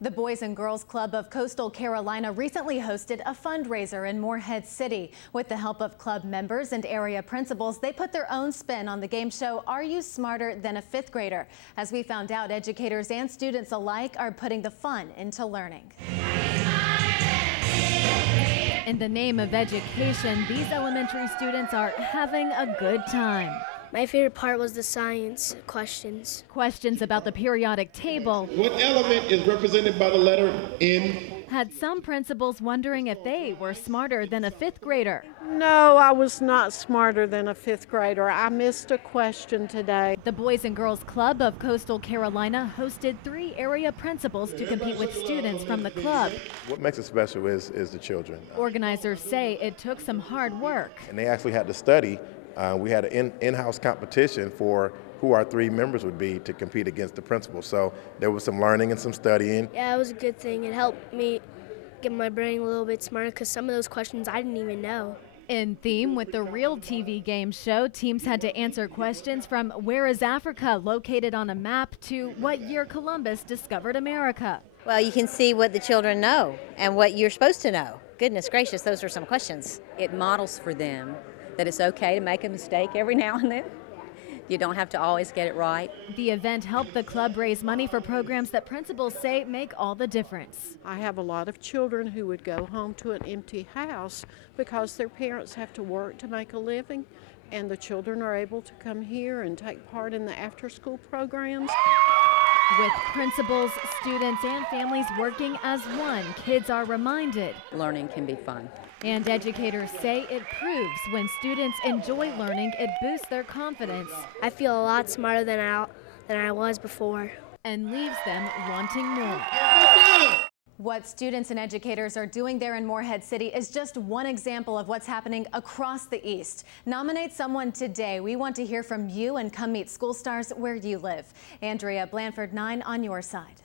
The Boys and Girls Club of Coastal Carolina recently hosted a fundraiser in Morehead City. With the help of club members and area principals, they put their own spin on the game show, Are You Smarter Than a Fifth Grader? As we found out, educators and students alike are putting the fun into learning. In the name of education, these elementary students are having a good time. My favorite part was the science questions. Questions about the periodic table. What element is represented by the letter N? Had some principals wondering if they were smarter than a fifth grader. No, I was not smarter than a fifth grader. I missed a question today. The Boys and Girls Club of Coastal Carolina hosted 3 area principals to compete with students from the club. What makes it special is the children. Organizers say it took some hard work. And they actually had to study. We had an in-house competition for who our 3 members would be to compete against the principal. So there was some learning and some studying. Yeah, it was a good thing. It helped me get my brain a little bit smarter because some of those questions I didn't even know. In theme with the real TV game show, teams had to answer questions from where is Africa located on a map to what year Columbus discovered America. Well, you can see what the children know and what you're supposed to know. Goodness gracious, those are some questions. It models for them that it's okay to make a mistake every now and then. You don't have to always get it right. The event helped the club raise money for programs that principals say make all the difference. I have a lot of children who would go home to an empty house because their parents have to work to make a living, and the children are able to come here and take part in the after-school programs. With principals, students, and families working as one, kids are reminded. Learning can be fun. And educators say it proves when students enjoy learning, it boosts their confidence. I feel a lot smarter than I was before. And leaves them wanting more. What students and educators are doing there in Morehead City is just one example of what's happening across the East. Nominate someone today. We want to hear from you and come meet school stars where you live. Andrea Blanford, 9 on your side.